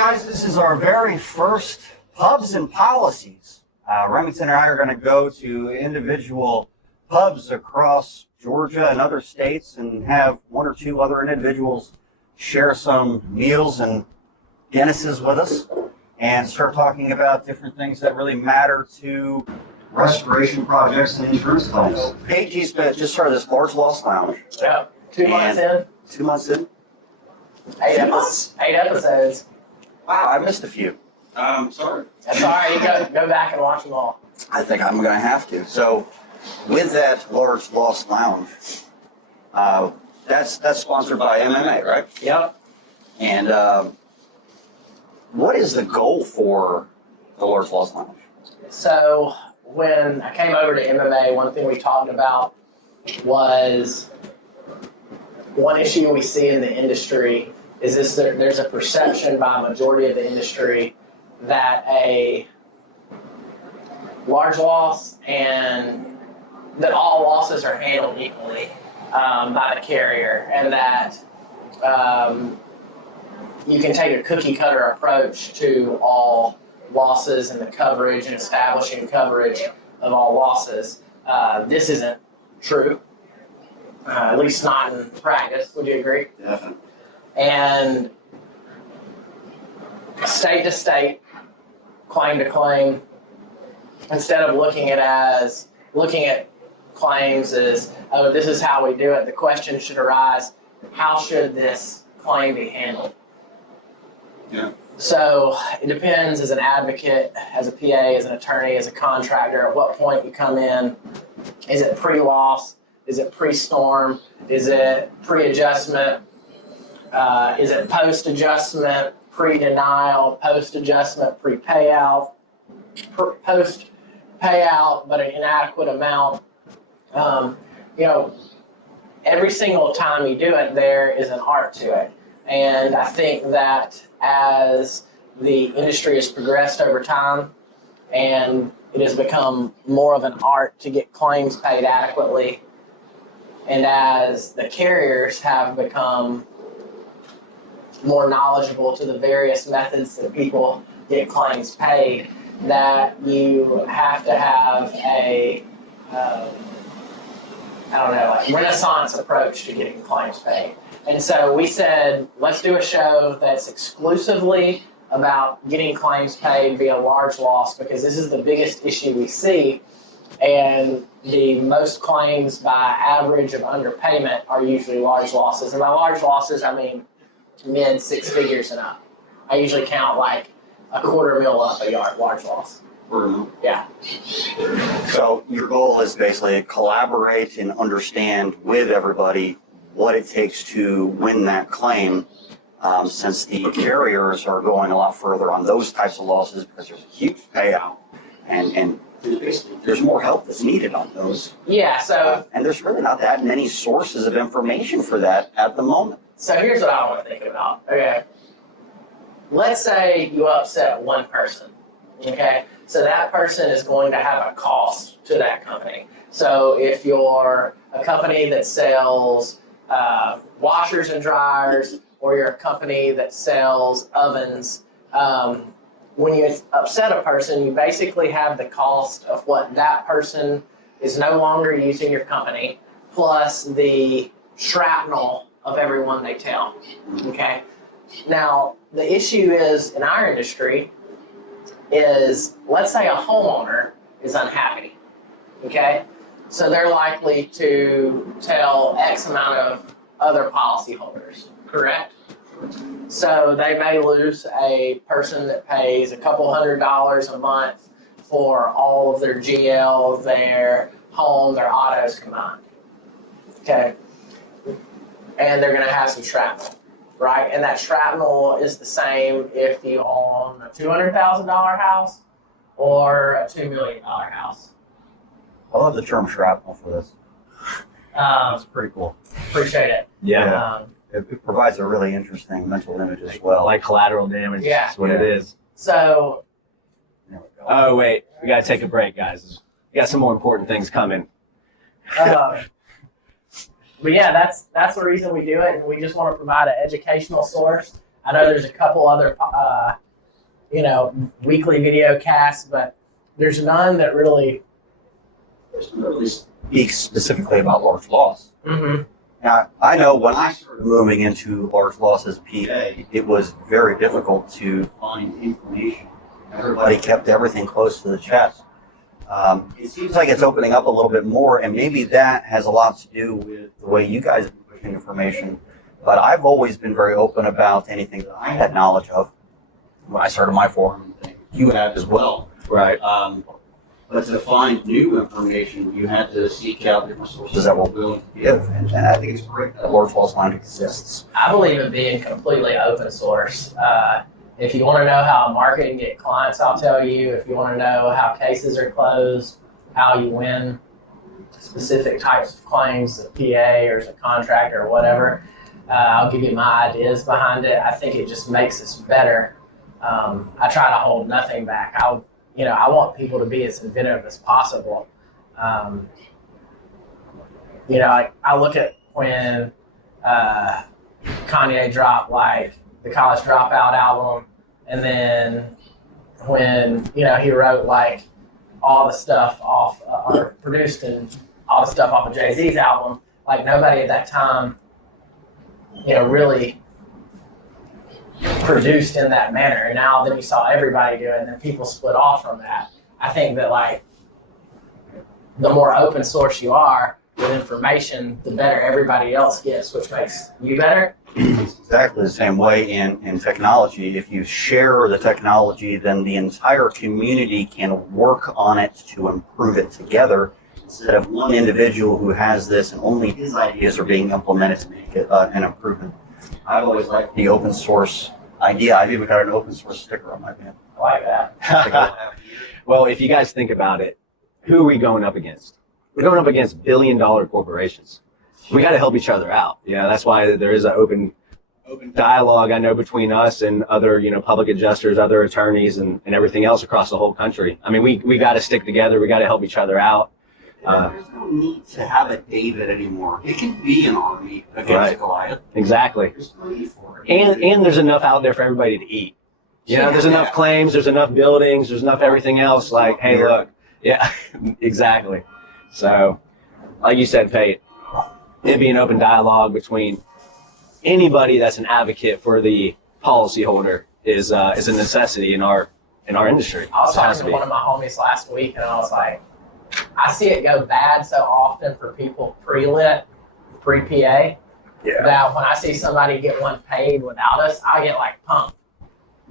guys, this is our very first pubs and policies. Remington and I are going to go to individual pubs across Georgia and other states and have one or two other individuals share some meals and Guinnesses with us and start talking about different things that really matter to restoration projects and insurance claims. Pate G just started this large loss lounge. Yeah, 2 months in. 2 months in? 8 episodes. Wow, I missed a few. Sorry. That's all right. You go back and watch them all. I think I'm going to have to. So, with that large loss lounge, that's sponsored by MMA, right? Yep. And what is the goal for the large loss lounge? So when I came over to MMA, one thing we talked about was one issue we see in the industry is there's a perception by a majority of the industry that a large loss and that all losses are handled equally by the carrier, and that you can take a cookie cutter approach to all losses and the coverage and establishing coverage of all losses. This isn't true, at least not in practice. Would you agree? Definitely. And state to state, claim to claim, instead of looking at claims as, oh, this is how we do it, the question should arise, how should this claim be handled? Yeah. So it depends as an advocate, as a PA, as an attorney, as a contractor, at what point you come in. Is it pre-loss? Is it pre-storm? Is it pre-adjustment? Is it post-adjustment, pre-denial, post-adjustment, pre-payout, post-payout, but an inadequate amount? Every single time you do it, there is an art to it. And I think that as the industry has progressed over time and it has become more of an art to get claims paid adequately, and as the carriers have become more knowledgeable to the various methods that people get claims paid, that you have to have a Renaissance approach to getting claims paid. And so we said, let's do a show that's exclusively about getting claims paid via large loss, because this is the biggest issue we see. And the most claims by average of underpayment are usually large losses. And by large losses, I mean mid six figures and up. I usually count like $250,000 up a yard, large loss. Yeah. So your goal is basically collaborate and understand with everybody what it takes to win that claim, since the carriers are going a lot further on those types of losses because there's a huge payout and there's more help that's needed on those. Yeah, so... and there's really not that many sources of information for that at the moment. So here's what I want to think about. Okay. Let's say you upset one person. Okay. So that person is going to have a cost to that company. So if you're a company that sells washers and dryers, or you're a company that sells ovens, when you upset a person, you basically have the cost of what that person is no longer using your company, plus the shrapnel of everyone they tell. Okay. Now, the issue is in our industry is, let's say a homeowner is unhappy. Okay. So they're likely to tell X amount of other policyholders, correct? So they may lose a person that pays a couple $100s a month for all of their GL, their home, their autos combined. Okay. And they're going to have some shrapnel, right? And that shrapnel is the same if you own a $200,000 house or a $2 million house. I love the term shrapnel for this. That's pretty cool. Appreciate it. Yeah. It provides a really interesting mental image as well. Like collateral damage. Yeah. That's what it is. So. There we go. Oh, wait. We got to take a break, guys. We got some more important things coming. But yeah, that's the reason we do it, and we just want to provide an educational source I know there's a couple other, weekly video casts, but there's none that really speaks specifically about large loss. Mm-hmm. Now, I know when I started moving into large loss as a PA, it was very difficult to find information. Everybody kept everything close to the chest. It seems like it's opening up a little bit more, and maybe that has a lot to do with the way you guys are pushing information. But I've always been very open about anything that I had knowledge of when I started my forum. You have as well. Right. But to find new information, you had to seek out different sources that were willing to give. And I think it's great that large loss line exists. I believe in being completely open source. If you want to know how to market and get clients, I'll tell you. If you want to know how cases are closed, how you win specific types of claims, as a PA or as a contractor or whatever, I'll give you my ideas behind it. I think it just makes us better. I try to hold nothing back. I want people to be as inventive as possible. I look at when Kanye dropped like the College Dropout album, and then when he wrote like all the stuff off or produced and all the stuff off of Jay-Z's album. Like nobody at that time, really produced in that manner. And now that you saw everybody do it, and then people split off from that. I think that like the more open source you are with information, the better everybody else gets, which makes you better. It's exactly the same way in technology. If you share the technology, then the entire community can work on it to improve it together, instead of one individual who has this and only his ideas are being implemented to make it an improvement. I've always liked the open source idea. I've even got an open source sticker on my van. I like that. Well, if you guys think about it, who are we going up against? We're going up against billion-dollar corporations. We got to help each other out. That's why there is an open dialogue, I know, between us and other, public adjusters, other attorneys, and everything else across the whole country. I mean, we got to stick together. We got to help each other out. There's no need to have a David anymore. It can be an army against Goliath. Exactly. There's no need for it. And there's enough out there for everybody to eat. There's enough claims, there's enough buildings, there's enough everything else. Like, hey, look. Yeah, exactly. So, like you said, Pate, it'd be an open dialogue between anybody that's an advocate for the policyholder is a necessity in our industry. I was talking to one of my homies last week, and I was like, I see it go bad so often for people pre-lit, pre-PA, that when I see somebody get one paid without us, I get like pumped.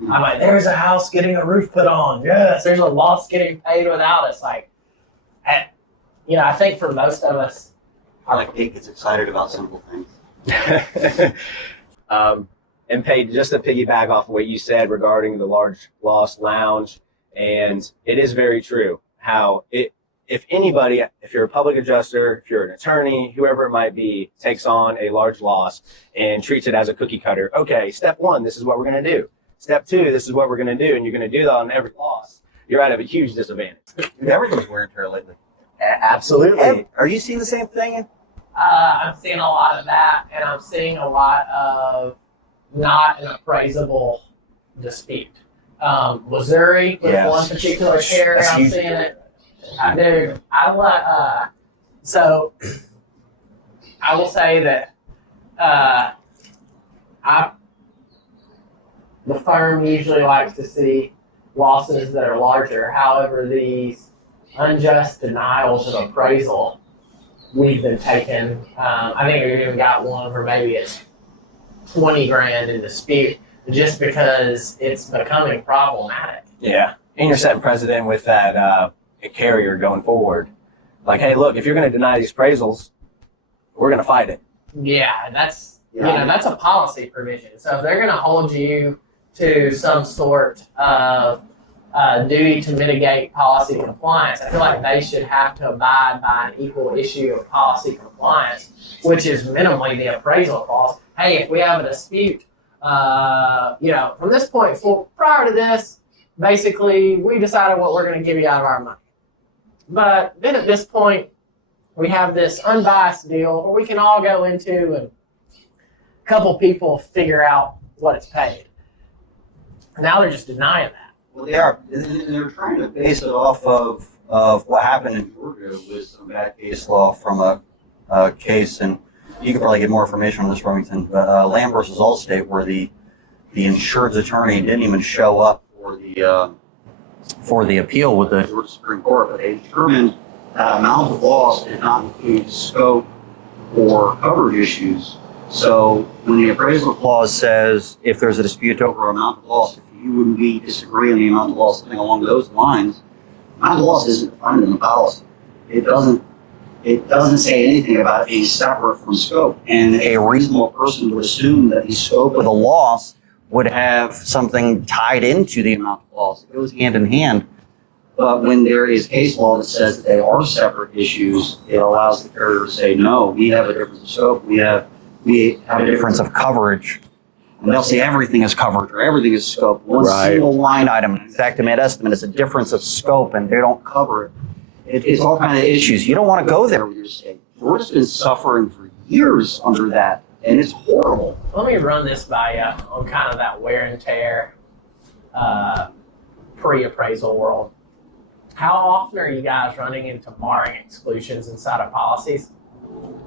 I'm like, there's a house getting a roof put on. Yes, there's a loss getting paid without us. Like, I think for most of us, I like Pate gets excited about simple things. And Pate, just to piggyback off of what you said regarding the large loss lounge, and it is very true how if anybody, if you're a public adjuster, if you're an attorney, whoever it might be, takes on a large loss and treats it as a cookie cutter, okay, step one, this is what we're going to do. Step two, this is what we're going to do, and you're going to do that on every loss. You're at a huge disadvantage. Everything's wear and tear lately. Absolutely. Are you seeing the same thing? I'm seeing a lot of that, and I'm seeing a lot of not an appraisable dispute. Missouri, with one particular carrier, I'm seeing it. Dude, so I will say that the firm usually likes to see losses that are larger. However, these unjust denials of appraisal, we've been taking. I think we've even got one where maybe it's 20 grand in dispute, just because it's becoming problematic. Yeah, and you're setting precedent with that a carrier going forward. Like, hey, look, if you're going to deny these appraisals, we're going to fight it. Yeah, that's that's a policy provision. So if they're going to hold you to some sort of duty to mitigate policy compliance, I feel like they should have to abide by an equal issue of policy compliance, which is minimally the appraisal clause. Hey, if we have a dispute, from this point forward, prior to this, basically we decided what we're going to give you out of our money. But then at this point, we have this unbiased deal where we can all go into and a couple people figure out what it's paid. Now they're just denying that. Well, they are. And they're trying to base it off of what happened in Georgia with some bad case law from a case, and you could probably get more information on this, Remington, but Lamb versus Allstate, where the insured's attorney didn't even show up for the appeal with the Georgia Supreme Court, but they determined that amount of loss did not include scope or coverage issues. So when the appraisal clause says if there's a dispute over amount of loss, if you and we disagree on the amount of loss, something along those lines, amount of loss isn't defined in the policy. It doesn't say anything about it being separate from scope. And a reasonable person would assume that the scope of the loss would have something tied into the amount of loss. It goes hand in hand. But when there is case law that says that they are separate issues, it allows the carrier to say, no, we have a difference of scope. We have a difference of coverage. And they'll say everything is coverage or everything is scope. One single line item, an exact estimate, is a difference of scope, and they don't cover it. It's all kind of issues. You don't want to go there with your state. Georgia's been suffering for years under that, and it's horrible. Let me run this by you on kind of that wear and tear pre-appraisal world. How often are you guys running into marring exclusions inside of policies?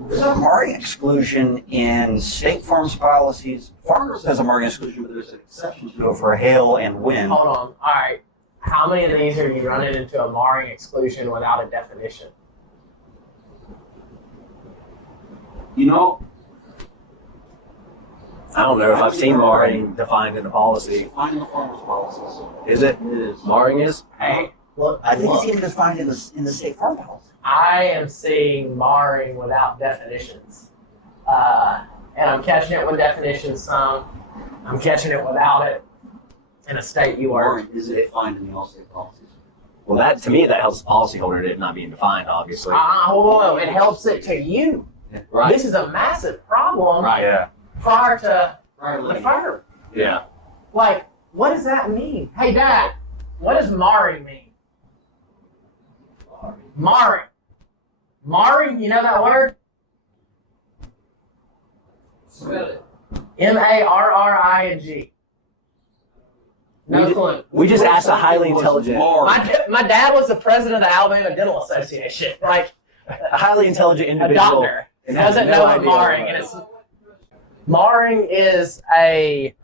There's a marring exclusion in State Farm's policies. Farmers has a marring exclusion, but there's an exception to it for hail and wind. Hold on. All right. How many of these are you running into a marring exclusion without a definition? You know, I don't know if I've seen marring defined in the policy. find the farmers' policies. Is it? It is. Marring is? Hey, I think it's even defined in the State Farm policy. I am seeing marring without definitions. And I'm catching it with definitions some. I'm catching it without it in a state you are. Marring is defined in the Allstate policies. Well, that to me, that helps the policyholder it not being defined, obviously. Hold on. It helps it to you. Right. This is a massive problem Right. Yeah. prior to Right. the fire. Yeah. Like, what does that mean? Hey, Dad, what does marring mean? Marring. Marring, you know that word? Spell it. M-A-R-R-I-G. No clue. We just asked a highly intelligent, My dad was the president of the Alabama Dental Association. Like, a highly intelligent a individual. doctor and has doesn't no know what idea marring what- is. Marring is a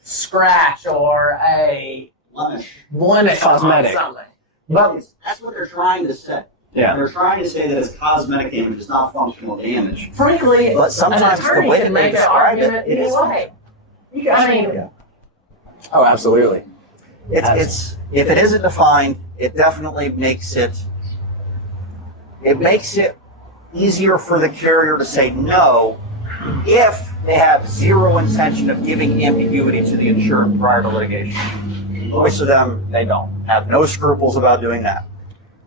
scratch or a blemish on Cosmetic. something. But that's what they're trying to say. Yeah. They're trying to say that it's cosmetic damage, it's not functional damage. Frankly, But sometimes an attorney the way can that they make an describe it, argument it is anyway. I mean, Yeah. Oh, absolutely. It's if it isn't defined, it definitely makes it easier for the carrier to say no if they have zero intention of giving ambiguity to the insured prior to litigation. Most of them, they don't have no scruples about doing that.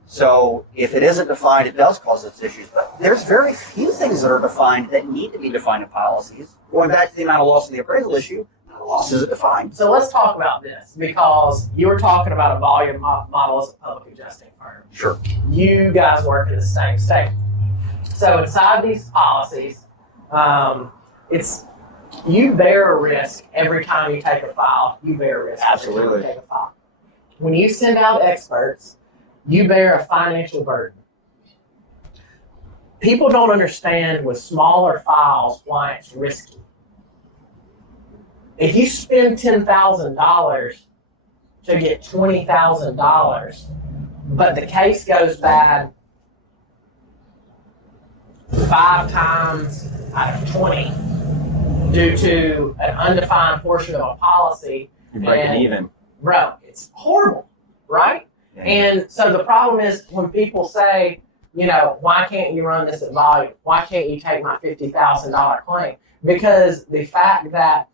So if it isn't defined, it does cause its issues. But there's very few things that are defined that need to be defined in policies. Going back to the amount of loss in the appraisal issue, amount of loss isn't defined. so let's talk about this because you were talking about a volume model as a public adjusting firm. Sure. You guys work in the same state. So inside these policies, it's you bear a risk every time you take a file. You bear a risk every time Absolutely. you take a file. When you send out experts, you bear a financial burden. People don't understand with smaller files why it's risky. If you spend $10,000 to get $20,000, but the case goes bad 5 times out of 20 due to an undefined portion of a policy, You're breaking And- even. bro, it's horrible, right? And so the problem is when people say, you know, why can't you run this at volume? Why can't you take my $50,000 claim? Because the fact that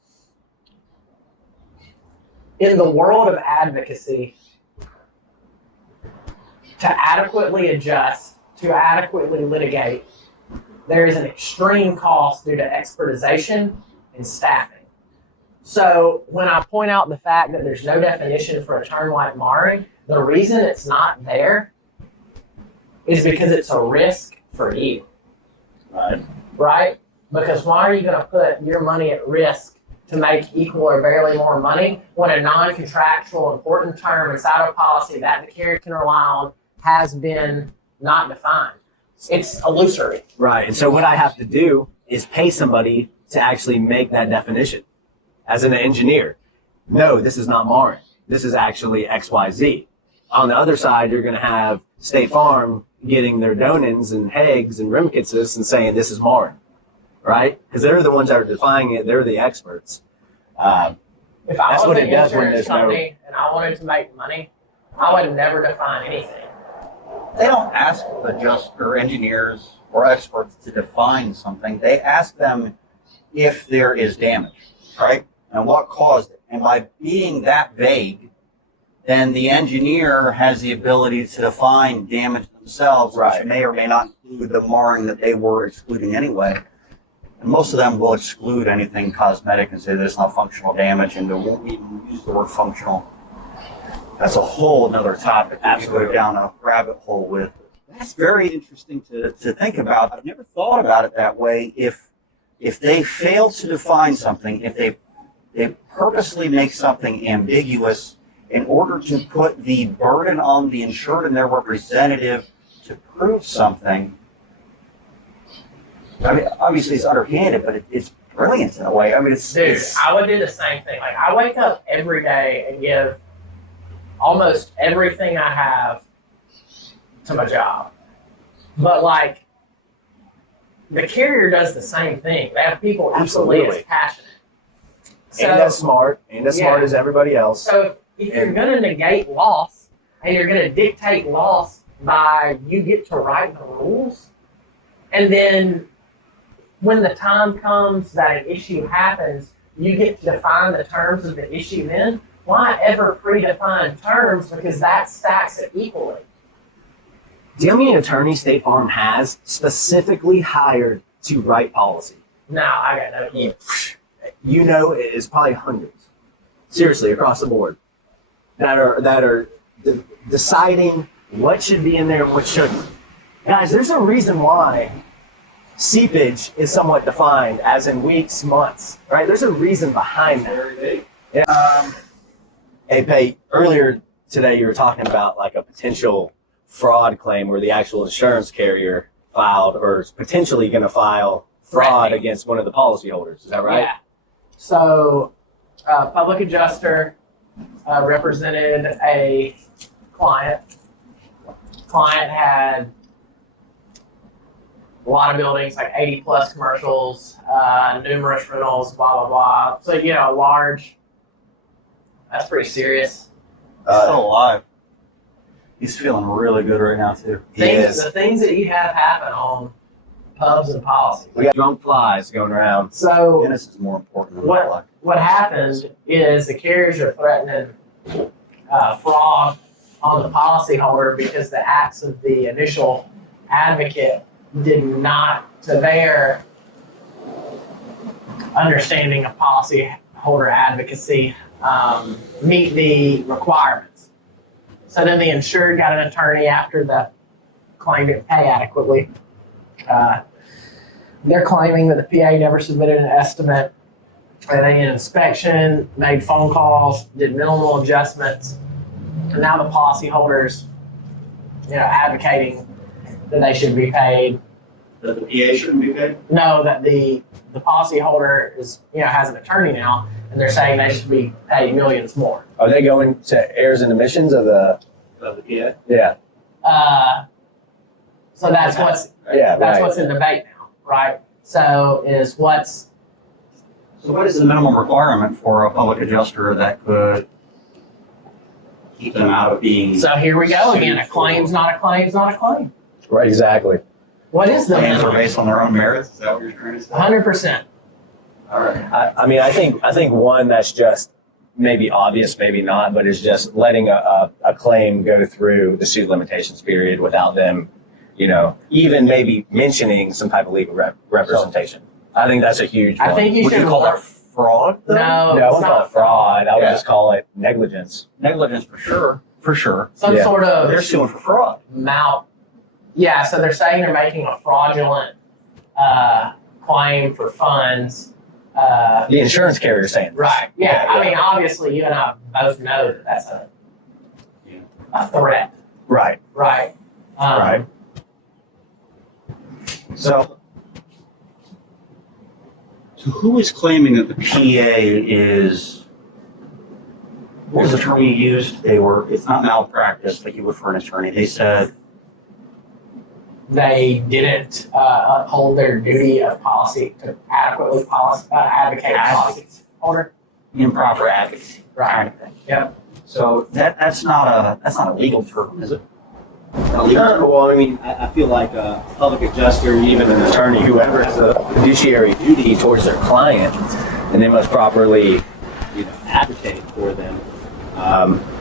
in the world of advocacy, to adequately adjust, to adequately litigate, there is an extreme cost due to expertization and staffing. So when I point out the fact that there's no definition for a term like marring, the reason it's not there is because it's a risk for you, Right. right? Because why are you going to put your money at risk to make equal or barely more money when a non-contractual important term inside of a policy that the carrier can rely on has been not defined. It's illusory. Right. And so what I have to do is pay somebody to actually make that definition. As an engineer, no, this is not marring. This is actually XYZ. On the other side, you're going to have State Farm getting their Donans and Hags and Remingtons and saying this is marring, right? Because they're the ones that are defining it. They're the experts. If I That's was what an it does when insurance there's no- company and I wanted to make money, I would never define anything. They don't ask adjuster engineers or experts to define something. They ask them if there is damage, right? And what caused it. And by being that vague, then the engineer has the ability to define damage themselves, Right. which may or may not include the marring that they were excluding anyway. And most of them will exclude anything cosmetic and say there's not functional damage, and they won't even use the word functional. That's a whole another topic that you go down a rabbit hole with. That's very interesting to think about. I've never thought about it that way. If they fail to define something, if they purposely make something ambiguous in order to put the burden on the insured and their representative to prove something, I mean, obviously it's underhanded, but it's brilliant in a way. I mean, Dude, I would do the same thing. Like, I wake up every day and give almost everything I have to my job. But, like, the carrier does the same thing. They have people equally as Absolutely. passionate. Ain't as smart. Ain't as smart Yeah. as everybody else. So if you're going to negate loss and you're going to dictate loss by you get to write the rules, and then when the time comes that an issue happens, you get to define the terms of the issue then, why ever predefine terms? Because that stacks it equally. Do you know how many attorneys State Farm has specifically hired to write policy? No, I got no clue. You know, it is probably hundreds, seriously, across the board, that are deciding what should be in there and what shouldn't. Guys, there's a reason why seepage is somewhat defined as in weeks, months, right? There's a reason behind that. Yeah. Hey, Pate, earlier today you were talking about like a potential fraud claim where the actual insurance carrier filed or is potentially going to file fraud Right. against one of the policyholders. Is that right? Yeah. So, public adjuster represented a client. Client had a lot of buildings, like 80 plus commercials, numerous rentals, blah, blah, blah. So, you know, large. That's pretty serious. He's still alive. He's feeling really good right now, too. The things that you have happen on pubs and policies. We got drunk flies going around. So, Guinness is more important than What- life. what happens is the carriers are threatening fraud on the policyholder because the acts of the initial advocate did not, to their understanding of policyholder advocacy, meet the requirements. So then the insured got an attorney after the claim didn't pay adequately. They're claiming that the PA never submitted an estimate. They did an inspection, made phone calls, did minimal adjustments, and now the policyholders, you know, advocating that they should be paid. That the PA shouldn't be paid? No, that the policyholder is, you know, has an attorney now, and they're saying they should be paid millions more. Are they going to errors and omissions of the PA? Yeah. So that's what's Yeah, that's right. what's in debate now, right? So is what's So what is the minimum requirement for a public adjuster that could keep them out of being? so here we go again. A claim's not a claim's not a claim. Right, exactly. What is the Claims are minimum? based on their own merits? Is that what you're trying to say? 100%. All right. I mean, I think one that's just maybe obvious, maybe not, but is just letting a claim go through the suit limitations period without them, you know, even maybe mentioning some type of legal representation. I think that's a huge one. I think you Would should you call that fraud, though? No, No, I it's wouldn't call not it fraud. I would Yeah. just call it negligence. Negligence for sure. For sure. Some Yeah. sort of They're suing for fraud. Yeah, so they're saying they're making a fraudulent claim for funds The insurance carrier saying. Right. Yeah. I mean, obviously, you and I both know that that's a threat. Right. Right. Right. So who is claiming that the PA is, what was the term you used? It's not malpractice like you would for an attorney. They said They didn't uphold their duty of policy to adequately advocate policies. Holder. improper advocacy. Right. Kind of thing. Yep. So that's not a legal term, is it? Not a legal term. Well, I mean, I feel like a public adjuster, even an attorney, whoever has a fiduciary duty towards their client, and they must properly, advocate for them.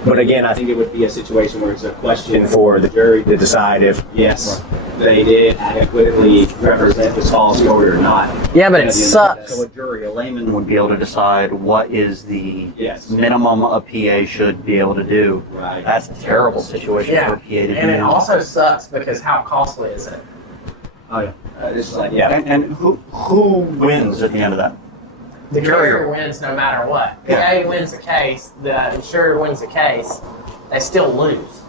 But again, I think it would be a situation where it's a question for the jury to decide if, yes, they did adequately represent this policy or not. Yeah, but it sucks. So a jury, a layman would be able to decide what is the Yes. minimum a PA should be able to do. Right. That's a terrible situation for a PA to And be it in. also sucks because how costly is it? Oh, yeah. It's like, yeah. And who wins at the end of that? The Carrier. carrier wins no matter what. Yeah. PA wins the case, the insurer wins the case, they still lose.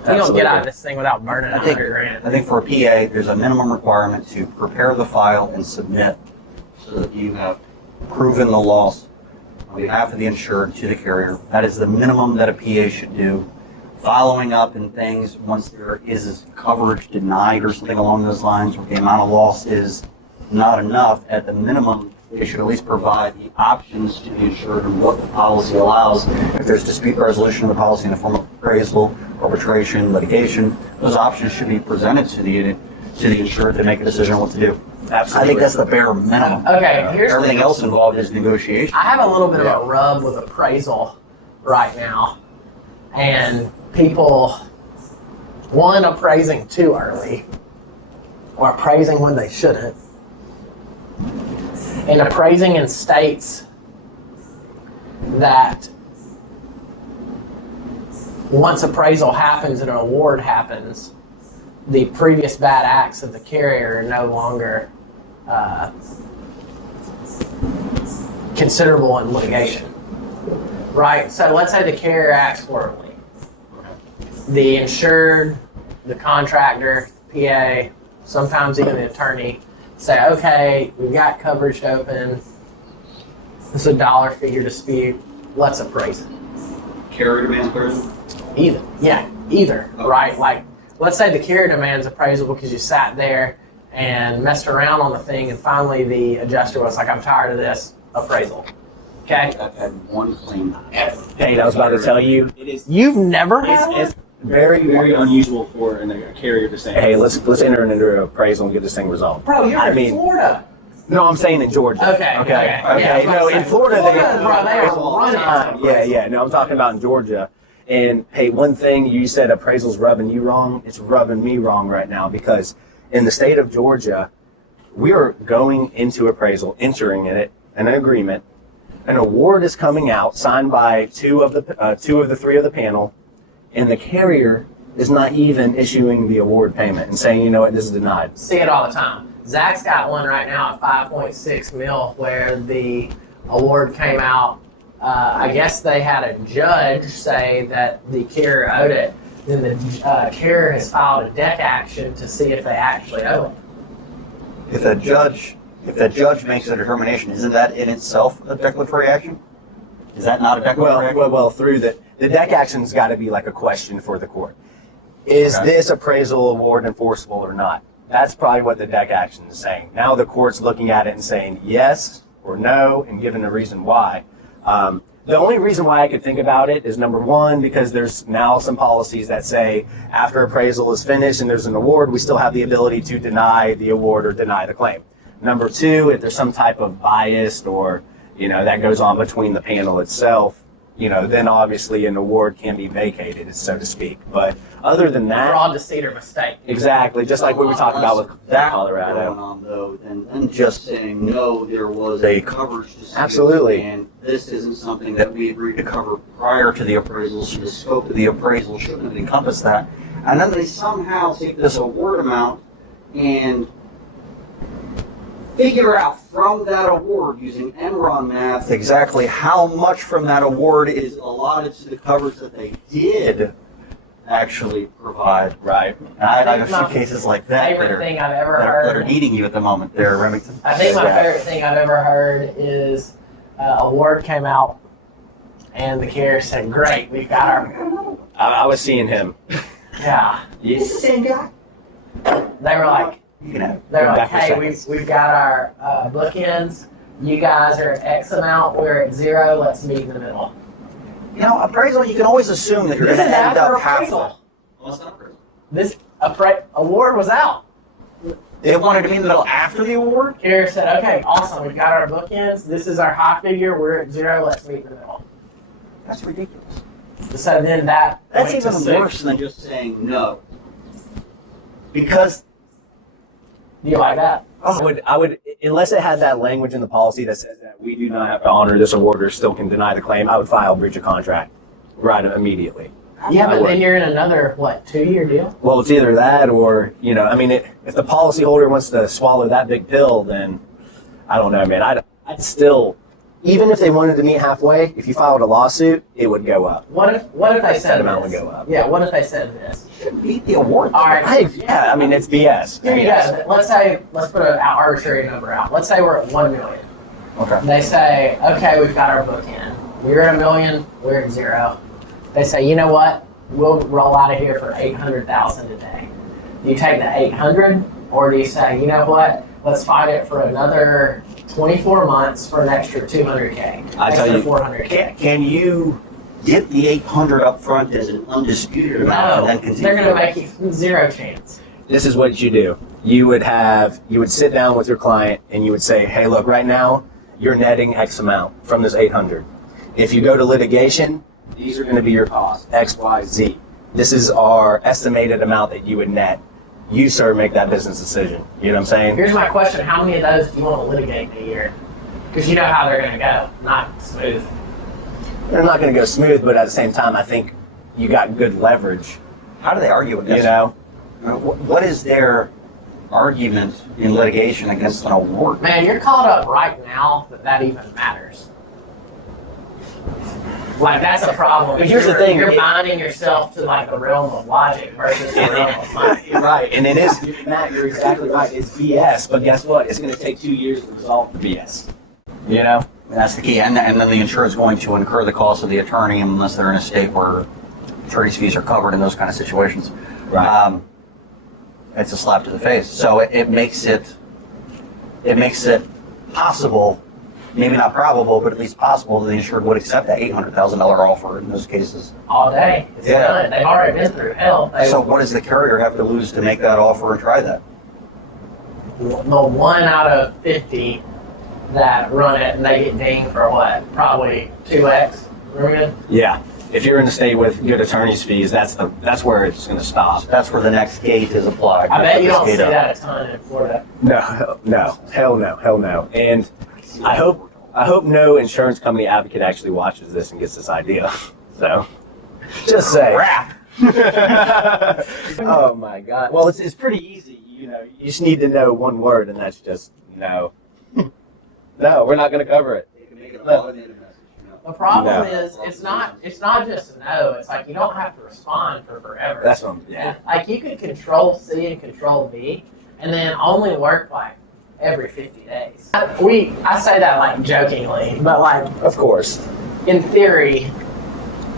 You don't get out of this thing without burning I think, $100,000. I think for a PA, there's a minimum requirement to prepare the file and submit so that you have proven the loss on behalf of the insured to the carrier. That is the minimum that a PA should do. Following up and things, once there is coverage denied or something along those lines, or the amount of loss is not enough, at the minimum, they should at least provide the options to the insured and what the policy allows. If there's dispute resolution of the policy in the form of appraisal, arbitration, litigation, those options should be presented to the insured to make a decision on what to do. Absolutely. I think that's the bare minimum. Okay, here's Everything else involved is negotiation. I have a little bit of a rub with appraisal right now. And people, one, appraising too early, or appraising when they shouldn't. And appraising in states that once appraisal happens and an award happens, the previous bad acts of the carrier are no longer considerable in litigation. Right? So let's say the carrier acts horribly. The insured, the contractor, PA, sometimes even the attorney say, okay, we've got coverage to open. It's a dollar figure dispute. Let's appraise it. Carrier demand appraisal? Either. Yeah, either. Okay. Right? Like, let's say the carrier demands appraisal because you sat there and messed around on the thing, and finally the adjuster was like, I'm tired of this appraisal. Okay? I've had one claim ever. Hey, I was about to tell you, it is. You've never had one? It's very, very unusual for a carrier to say, "Hey, let's enter into an appraisal and get this thing resolved." Bro, you're in Florida. No, I'm saying in Georgia. Okay. Okay. Yeah, I was No, about to in say, Florida, bro, they are all the running time. into Yeah. No, I'm talking about in Georgia. And hey, one thing you said, appraisal's rubbing you wrong. It's rubbing me wrong right now because in the state of Georgia, we are going into appraisal, entering in it an agreement. An award is coming out, signed by two of the three of the panel, and the carrier is not even issuing the award payment and saying, you know what, this is denied. See it all the time. Zach's got one right now at 5.6 mil where the award came out. I guess they had a judge say that the carrier owed it. Then the carrier has filed a deck action to see if they actually owe it. If that judge makes a determination, isn't that in itself a declaratory action? Is that not a declaratory action? Well, through the deck action's got to be like a question for the court. Is this appraisal award enforceable or not? That's probably what the deck action is saying. Now the court's looking at it and saying yes or no and giving a reason why. The only reason why I could think about it is number one, because there's now some policies that say after appraisal is finished and there's an award, we still have the ability to deny the award or deny the claim. Number two, if there's some type of bias or, that goes on between the panel itself, then obviously an award can be vacated, so to speak. But other than that, Fraud, deceit, or mistake. exactly, just like what we were talking about with that Colorado. going on though, and just saying no, there was a coverage dispute. Absolutely. And this isn't something that we agreed to cover prior to the appraisal, so the scope of the appraisal shouldn't have encompassed that. And then they somehow take this award amount and figure out from that award using Enron math exactly how much from that award is allotted to the coverage that they did actually provide. Right. And I have a few cases like that Favorite thing I've ever that are heard. needing you at the moment there, Remington. I think my favorite thing I've ever heard is award came out, and the carrier said, "Great, we've got our." I was seeing him. Yeah. Is this the same guy? They were like, You know. they're like, Back for "Hey, seconds. we've got our bookends. You guys are at X amount. We're at 0. Let's meet in the middle." You know, appraisal, you can always assume that you're This going is to end after up halfway. appraisal. Well, it's not appraisal. This award was out. They wanted to be in the middle after the award? Carrier said, "Okay, awesome. We've got our bookends. This is our high figure. We're at 0. Let's meet in the middle." That's ridiculous. So then that's That's even worse than just saying no. Because Do you like that? I would, unless it had that language in the policy that says that we do not have to honor this award or still can deny the claim, I would file breach of contract right immediately. Yeah, I but would. then you're in another, 2-year deal? Well, it's either that or, if the policyholder wants to swallow that big pill, then I don't know, man. I'd still, even if they wanted to meet halfway, if you filed a lawsuit, it would go up. What if they said That amount this? would go up. Yeah, what if they said this? beat the award. All right. It's BS. Here you BS. go. Let's put an arbitrary number out. Let's say we're at 1 million. Okay. They say, okay, we've got our bookend. We're at 1 million. We're at 0. They say, you know what? We'll roll out of here for 800,000 a day. Do you take the 800, or do you say, you know what? Let's fight it for another 24 months for an extra 200K. I tell extra you, 400K. Can you get the 800 up front as an undisputed amount and then No, continue? they're going to make you 0 chance. This is what you do. You would sit down with your client and you would say, hey, look, right now you're netting X amount from this 800. If you go to litigation, these are going to be your costs, X, Y, Z. This is our estimated amount that you would net. You, sir, make that business decision. You know what I'm saying? Here's my question. How many of those do you want to litigate in a year? Because you know how they're going to go. Not smooth. They're not going to go smooth, but at the same time, I think you got good leverage. How do they argue against? You know? What is their argument in litigation against an award? Man, you're caught up right now that even matters. Like, that's the problem. But here's the thing. You're binding yourself to, the realm of logic versus the realm of money. Right, and it is, Matt, you're exactly right. It's BS, but guess what? It's going to take 2 years to resolve the BS. You know? And that's the key. And then the insurer is going to incur the cost of the attorney unless they're in a state where attorney's fees are covered in those kind of situations. Right. It's a slap to the face. So it makes it possible, maybe not probable, but at least possible that the insured would accept that $800,000 offer in those cases. All day. It's done. They've already been through hell. So what does the carrier have to lose to make that offer and try that? The 1 out of 50 that run it, and they get dinged for what? Probably 2x. Remember? Yeah. If you're in a state with good attorney's fees, that's where it's going to stop. That's where the next gate is applied. I bet you don't see This gate up. that a ton in Florida. No, hell no. And I hope no insurance company advocate actually watches this and gets this idea. So, just say. Crap. Oh my God. Well, it's pretty easy. You you just need to know one word, and that's just no. No, we're not going to cover it. The problem No. is, it's not just a no. It's like you don't have to respond for forever. That's what yeah. Like you could control C and control V, and then only work every 50 days. I say that jokingly, but Of course. in theory,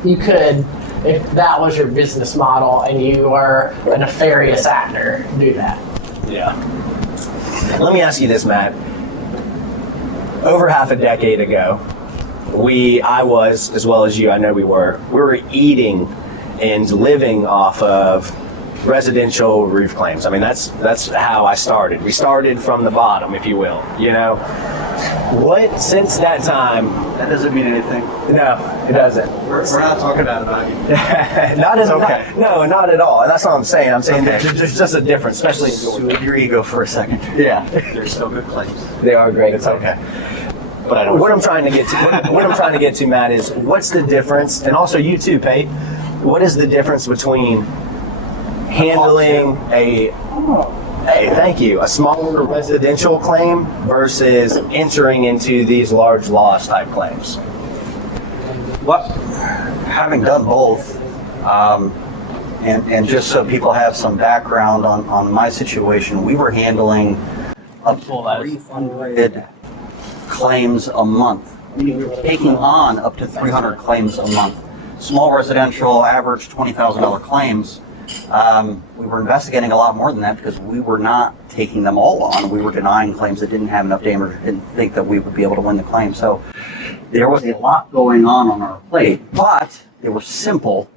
you could, if that was your business model and you were a nefarious actor, do that. Yeah. Let me ask you this, Matt. Over half a decade ago, I was, as well as you, I know we were eating and living off of residential roof claims. I mean, that's how I started. We started from the bottom, if you will, What, since that time? That doesn't mean anything. No, it doesn't. We're not talking about you. Not as okay. not at all. And that's what I'm saying. I'm saying Okay. there's just a difference, especially in Soothe Georgia. your ego for a second. Yeah. They're still good claims. They are great. It's okay. But I don't. What I'm trying to get to, Matt, is what's the difference, and also you too, Pate. What is the difference between handling Hey, thank you. A smaller residential claim versus entering into these large loss type claims. Well, having done both, and just so people have some background on my situation, we were handling up to 300 claims a month. We were taking on up to 300 claims a month. Small residential, average $20,000 claims. We were investigating a lot more than that because we were not taking them all on. We were denying claims that didn't have enough damage or didn't think that we would be able to win the claim. So there was a lot going on our plate, but they were simple.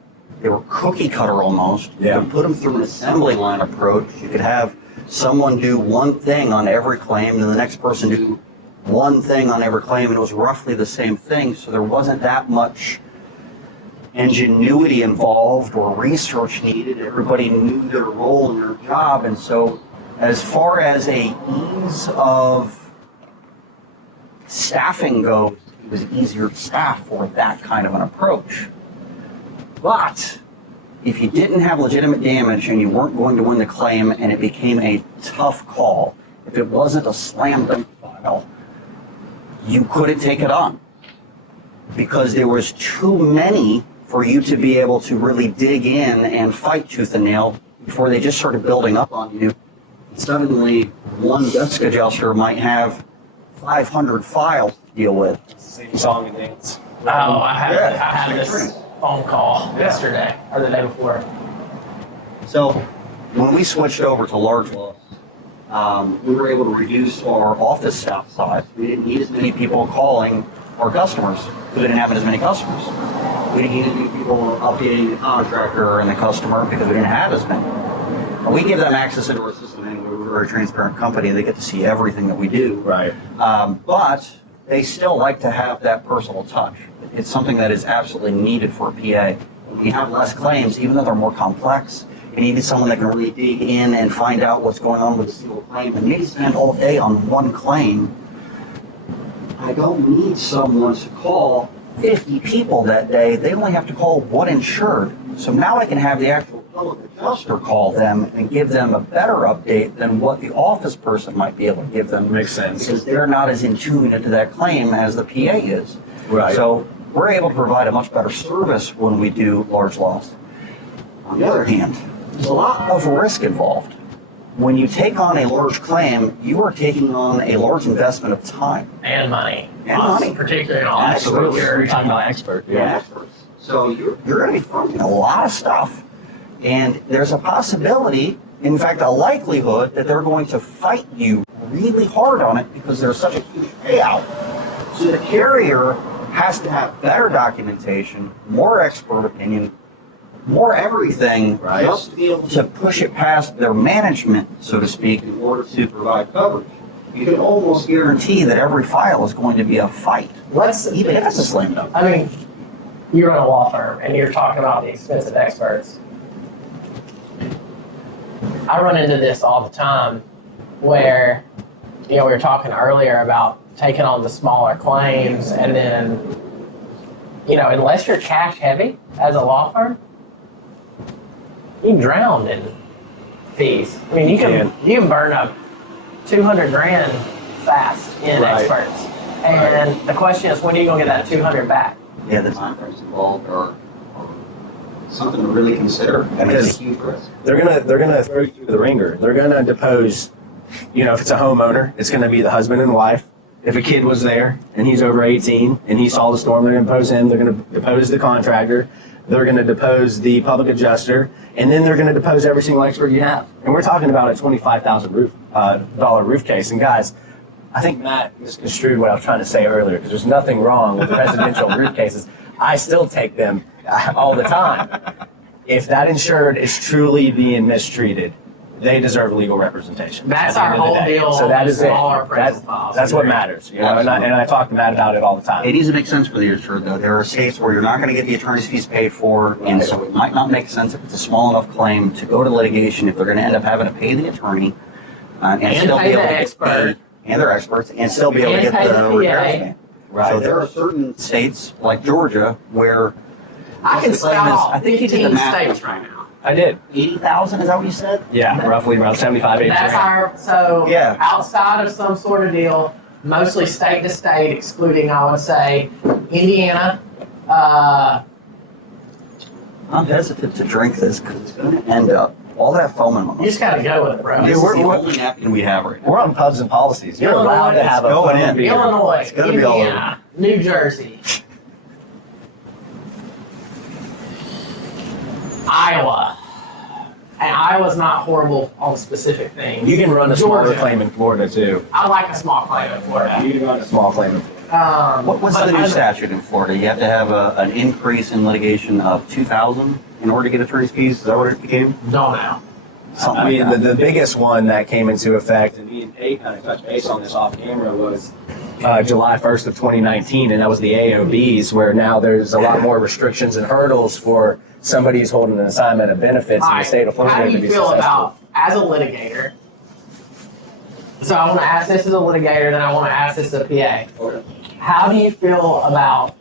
They were cookie cutter almost. You could put them through an assembly line approach. You could have someone do one thing on every claim and the next person do one thing on every claim, and it was roughly the same thing. So there wasn't that much ingenuity involved or research needed. Everybody knew their role in their job. And so as far as a ease of staffing goes, it was easier to staff for that kind of an approach. But if you didn't have legitimate damage and you weren't going to win the claim and it became a tough call, if it wasn't a slam dunk file, you couldn't take it on because there was too many for you to be able to really dig in and fight tooth and nail before they just started building up on you. Suddenly, one desk adjuster might have 500 files to deal with. Same song and dance. Oh, I had this phone call yesterday or the day before. So when we switched over to large loss, we were able to reduce our office staff size. We didn't need as many people calling our customers because we didn't have as many customers. We didn't need as many people updating the contractor and the customer because we didn't have as many. We give them access into our system anyway. We're a very transparent company. They get to see everything that we do. Right. But they still like to have that personal touch. It's something that is absolutely needed for a PA. When you have less claims, even though they're more complex, you need someone that can really dig in and find out what's going on with a single claim. And maybe spend all day on one claim. I don't need someone to call 50 people that day. They only have to call one insured. So now I can have the actual public adjuster call them and give them a better update than what the office person might be able to give them. Makes sense. Because they're not as in tune into that claim as the PA is. Right. So we're able to provide a much better service when we do large loss. On the other hand, there's a lot of risk involved. When you take on a large claim, you are taking on a large investment of time. And money. And money. Particularly on Absolutely. We're talking about expert. Experts. So you're going to be throwing a lot of stuff. And there's a possibility, in fact, a likelihood that they're going to fight you really hard on it because there's such a huge payout. So the carrier has to have better documentation, more expert opinion, more everything, Right. just to be able to push it past their management, so to speak, in order to provide coverage. You can almost guarantee that every file is going to be a fight, even if it's a slam dunk. I mean, you run a law firm and you're talking about the expensive experts. I run into this all the time where, we were talking earlier about taking on the smaller claims and then, unless you're cash heavy as a law firm, you drown in fees. I mean, you can burn up 200 grand fast in experts. And the question is, when are you going to get that 200 back? Yeah, the time frames involved are something to really consider. I mean, it's a huge risk. They're gonna throw you through the ringer. They're gonna depose. If it's a homeowner, it's gonna be the husband and wife. If a kid was there and he's over 18 and he saw the storm, they're gonna depose him. They're gonna depose the contractor. They're gonna depose the public adjuster, and then they're gonna depose every single expert you have. And we're talking about a $25,000 roof case. And guys, I think Matt misconstrued what I was trying to say earlier because there's nothing wrong with residential roof cases. I still take them all the time. If that insured is truly being mistreated, they deserve legal representation. That's at the our end of the whole day. deal. So that is it. Smaller appraisal files. That's what matters. And I talk to Matt about it all the time. It needs to make sense for the insured, though. There are states where you're not going to get the attorney's fees paid for, and so it might not make sense if it's a small enough claim to go to litigation if they're going to end up having to pay the attorney and still pay be able the to get expert. and their experts and still be able to And get pay the the PA. repairs man. Right. So there are certain states like Georgia where I can the claim spout is- off I think he did the 15 math. states right now. I did. 80,000, is that what you said? Yeah, roughly around 75, 80 That's grand. Yeah. outside of some sort of deal, mostly state to state, excluding, I would say, Indiana. I'm hesitant to drink this because it's going to end up all that foam in my mouth. You just gotta go with it, bro. This is the only napkin we have right now. We're on pubs and policies. You're Illinois, allowed to have a going phone in. beer. Illinois, It's gonna be all Indiana, New Jersey, Iowa. And Iowa's not horrible on specific things. You can run a smaller Georgia. claim in Florida too. I like a small claim in Florida. You can run a small claim in Florida. What's but the new I- statute in Florida? You have to have an increase in litigation of 2,000 in order to get attorney's fees? Is that what it became? Don't know. Something I mean, like that. the biggest one that came into effect, and me and Pate kind of touched base on this off camera, was July 1st of 2019, and that was the AOBs, where now there's a lot more restrictions and hurdles for somebody who's holding an assignment of benefits in the state of Florida How do to you be feel successful. about, as a litigator, so I want to ask this as a litigator, then I want to ask this as a PA. How do you feel about,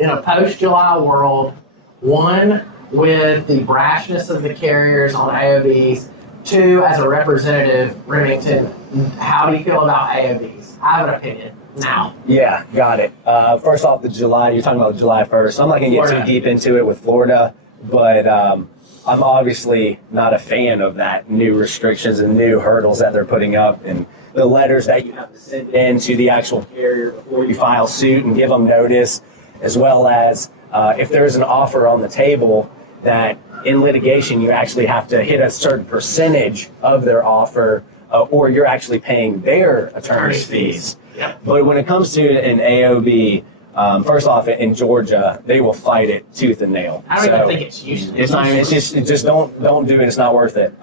in a post-July world, one, with the brashness of the carriers on AOBs, two, as a representative, Remington, how do you feel about AOBs? I have an opinion now. Yeah, got it. First off, you're talking about July 1st. I'm not going to get Florida. too deep into it with Florida, but I'm obviously not a fan of that new restrictions and new hurdles that they're putting up, and the letters that you have to send in to the actual carrier before you file suit and give them notice, as well as if there's an offer on the table that in litigation you actually have to hit a certain percentage of their offer, or you're actually paying their attorney's fees. Yep. But when it comes to an AOB, first off, in Georgia, they will fight it tooth and nail. I don't even think it's useless. It's not. It's just don't do it. It's not worth it.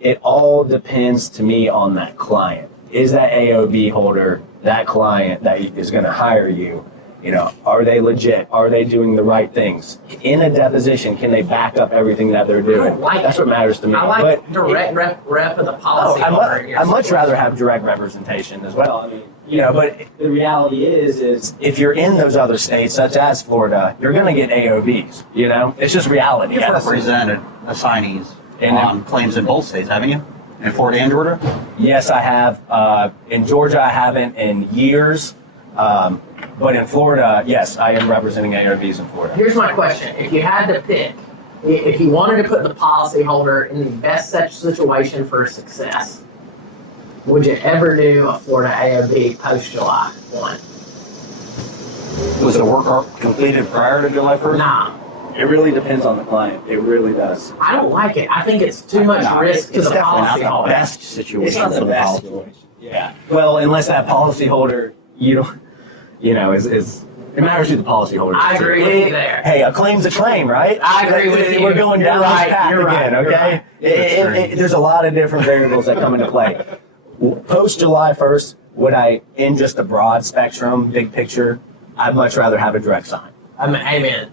It all depends to me on that client. Is that AOB holder, that client that is going to hire you? You know, are they legit? Are they doing the right things? In a deposition, can they back up everything that they're doing? I don't like That's it. what matters to me. I like But direct rep of the policy I'd holder. much rather have direct representation as well. I mean, you know, but the reality is if you're in those other states, such as Florida, you're going to get AOBs. You know, it's just reality. You've Yes. represented assignees And- on claims in both states, haven't you? In Florida and Georgia? Yes, I have. In Georgia, I haven't in years. But in Florida, yes, I am representing AOBs in Florida. Here's my question. If you had to pick, if you wanted to put the policyholder in the best such situation for success, would you ever do a Florida AOB post-July 1? Was the work completed prior to July 1st? Nah, It really depends on the client. It really does. I don't like it. I think it's too much No, risk to it's the definitely not the policyholder. best situation. It's not the for best policy. situation. Yeah. Well, unless that policyholder, is it matters who the policyholder is. I agree with you there. Hey, a claim's a claim, right? I agree with you. We're going You're down right. this path You're again, right. You're okay? right. There's a lot of different variables that come into play. Post July 1st, would I, in just a broad spectrum, big picture, I'd much rather have a direct sign. Amen.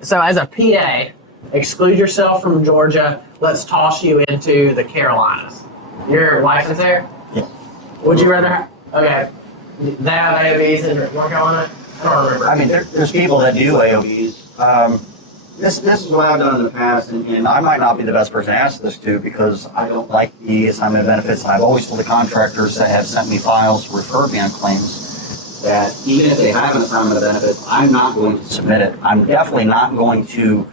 So as a PA, exclude yourself from Georgia. Let's toss you into the Carolinas. You're licensed there? Yeah. Would you rather okay, they have AOBs in North Carolina? I don't remember. I mean, there's people that do AOBs. This is what I've done in the past, and I might not be the best person to ask this to because I don't like the assignment of benefits. I've always told the contractors that have sent me files, referred me on claims, that even if they have an assignment of benefits, I'm not going to submit it. I'm definitely not going to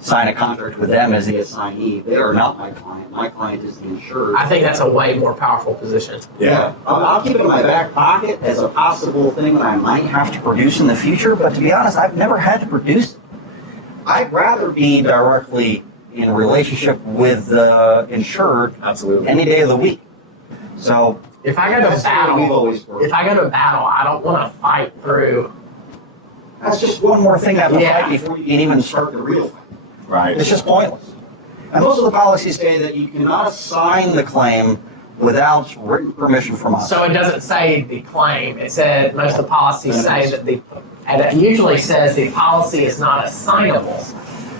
sign a contract with them as the assignee. They are not my client. My client is the insured. I think that's a way more powerful position. Yeah, I'll keep it in my back pocket as a possible thing that I might have to produce in the future, but to be honest, I've never had to produce it. I'd rather be directly in relationship with the insured Absolutely. any day of the week. So If I go to that's the way we've battle, always worked. if I go to battle, I don't want to fight through. That's just one more thing I have to Yeah. fight before you can even start the real fight. Right. It's just pointless. And most of the policies say that you cannot assign the claim without written permission from us. So it doesn't say the claim. It said most of the policies say that and it usually says the policy is not assignable,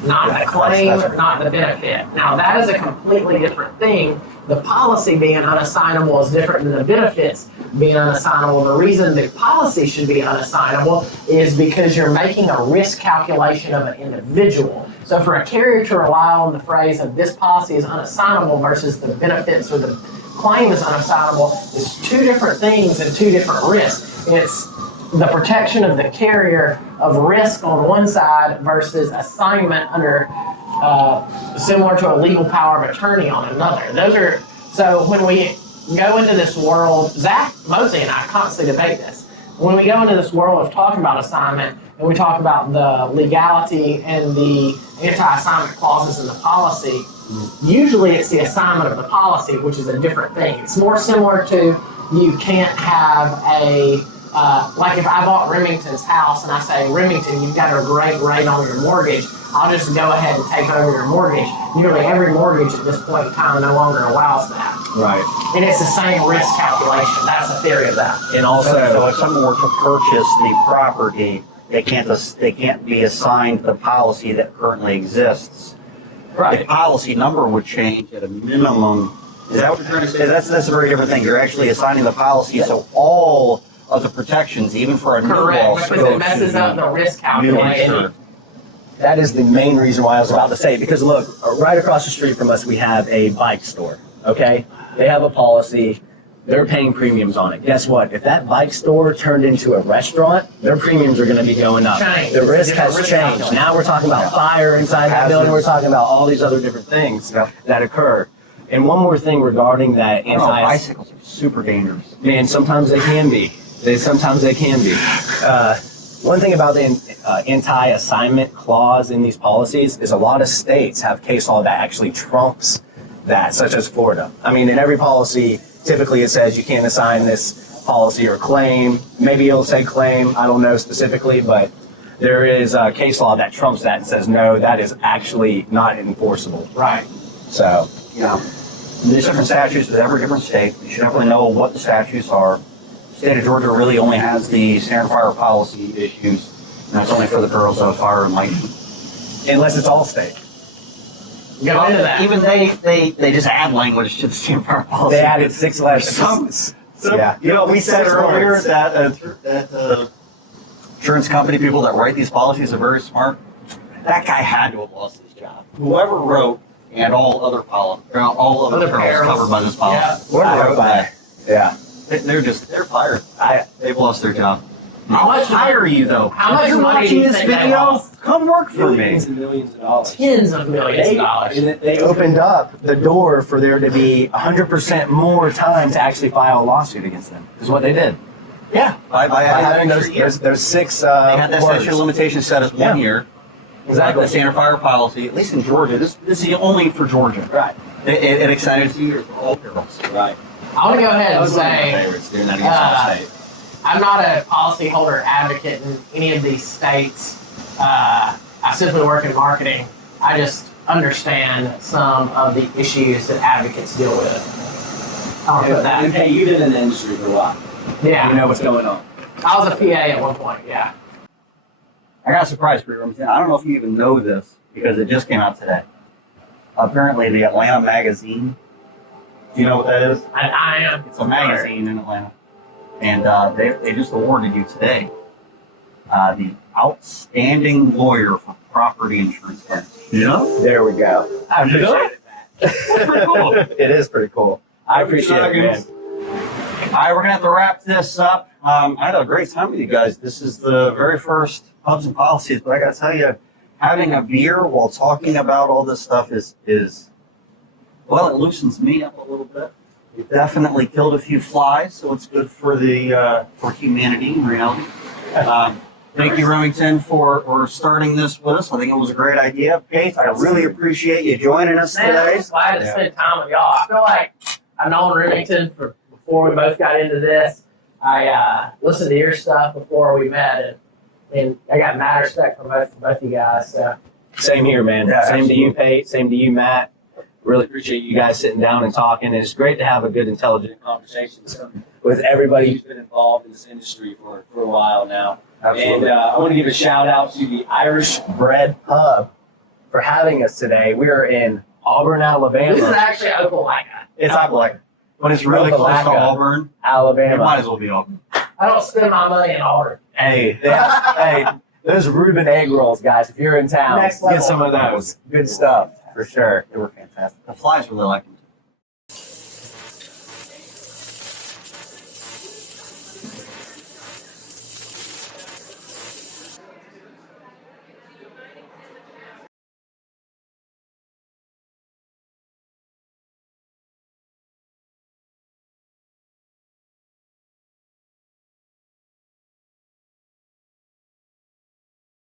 not the claim, That's right. not the benefit. Now that is a completely different thing. The policy being unassignable is different than the benefits being unassignable. The reason the policy should be unassignable is because you're making a risk calculation of an individual. So for a carrier to rely on the phrase of this policy is unassignable versus the benefits or the claim is unassignable is two different things and two different risks. It's the protection of the carrier of risk on one side versus assignment under similar to a legal power of attorney on another. Those are, so when we go into this world, Zach Mosley and I constantly debate this. When we go into this world of talking about assignment and we talk about the legality and the anti-assignment clauses in the policy, usually it's the assignment of the policy, which is a different thing. It's more similar to you can't have a, like if I bought Remington's house and I say, Remington, you've got a great rate on your mortgage, I'll just go ahead and take over your mortgage. Nearly every mortgage at this point in time no longer allows that. Right. And it's the same risk calculation. That's the theory of that. And also, so if someone were to purchase the property, they can't be assigned the policy that currently exists. Right. The policy number would change at a minimum. Is that what you're trying to say? That's a very different thing. You're actually assigning the policy, so all of the protections, even for a new law, Correct, because it messes up the risk calculation. that is the main reason why I was about to say, because look, right across the street from us, we have a bike store, okay? They have a policy, they're paying premiums on it. Guess what? If that bike store turned into a restaurant, their premiums are gonna be going up. Change. The risk has Risk changed. calculation. Now we're talking about fire inside that building, we're talking about all these other different things that occur. And one more thing regarding that bicycles are super dangerous. Man, sometimes they can be. Sometimes they can be. One thing about the anti-assignment clause in these policies is a lot of states have case law that actually trumps that, such as Florida. I mean, in every policy, typically it says you can't assign this policy or claim. Maybe it'll say claim, I don't know specifically, but there is a case law that trumps that and says, no, that is actually not enforceable. Right. So, There's different statutes with every different state. You should definitely know what the statutes are. The state of Georgia really only has the standard fire policy issues, and that's only for the girls of fire and lightning. unless it's all state. Go into that. Even they just add language to the standard fire policy. They added 6 letters. Yeah. We said earlier that insurance company people that write these policies are very smart. That guy had to have lost his job. Whoever wrote and all other perils covered by this policy. Whoever wrote that, they're fired. They've lost their job. How much hire you though? How much You're money do watching you this think they video? lost? Come work for me. Millions and millions of dollars. Tens of millions of dollars. They opened up the door for there to be 100% more time to actually file a lawsuit against them. Is what they did. Yeah, by having those 6 they had that statute of words. limitations set as 1 year. Exactly. The standard fire policy, at least in Georgia, this is only for Georgia. Right. It extended to 2 years for all perils. Right. I want to go ahead That and was one of my say favorites doing that against all state. I'm not a policyholder advocate in any of these states. I simply work in marketing. I just understand some of the issues that advocates deal with. I want to put that. Hey, you've been in the industry for a while. Yeah. You know what's going on. I was a PA at one point, yeah. I got a surprise for you, Remington. I don't know if you even know this because it just came out today. Apparently, the Atlanta magazine. Do you know what that is? I am. It's a magazine in Atlanta, and they just awarded you today the outstanding lawyer for property insurance claims. Yeah. There we go. I appreciate it. That's pretty cool. It is pretty cool. I appreciate it, man. All right, we're gonna have to wrap this up. I had a great time with you guys. This is the very first Pubs and Policies, but I gotta tell you, having a beer while talking about all this stuff is well, it loosens me up a little bit. It definitely killed a few flies, so it's good for the for humanity in reality. Thank you, Remington, for starting this with us. I think it was a great idea. Pate, I really appreciate you joining us Man, today. I'm just glad to spend time with y'all. I feel like I've known Remington before we both got into this. I listened to your stuff before we met, and I got mad respect for both you guys. So. Same here, man. Yeah, Same to you, absolutely. Pate. Same to you, Matt. Really appreciate you guys sitting down and talking. It's great to have a good, intelligent conversation with everybody who's been involved in this industry for a while now. Absolutely. And I want to give a shout out to the Irish Bread Pub for having us today. We are in Auburn, Alabama. This is actually Opelika. It's Opelika, but it's really close to Opelika. Auburn. It Alabama. might as well be Auburn. I don't spend my money in Auburn. Hey, those Reuben egg rolls, guys. If you're in town, Next get level. some of those. Good stuff for sure. They were fantastic. The flies really liked them.